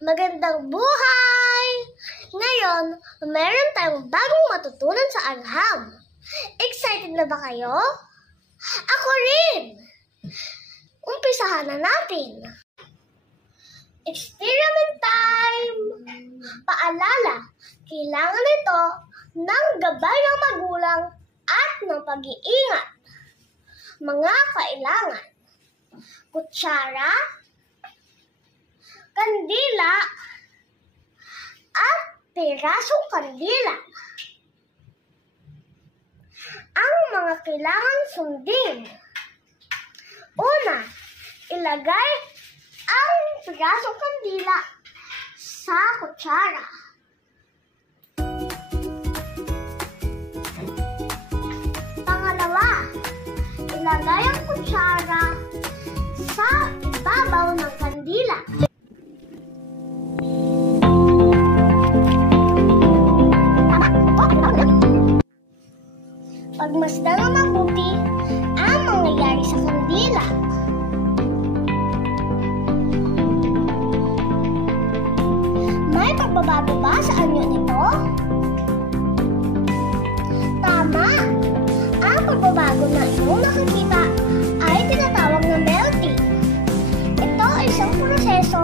Magandang buhay! Ngayon, meron tayong bagong matutunan sa agham. Excited na ba kayo? Ako rin! Umpisahan na natin. Experiment time! Paalala, kailangan ito ng gabay ng magulang at ng pag-iingat. Mga kailangan: kutsara, kandila, at pirasong kandila. Ang mga kailangan sundin: una, ilagay ang pirasong kandila sa kutsara. Pangalawa, ilagay ang kutsara sa ibabaw ng kandila. Pagmasdan ng mabuti ang mangyayari sa kandila. May pagbabago ba sa anyo nito? Tama! Ang pagbabago na iyong nakikita ay tinatawag na melting. Ito ay isang proseso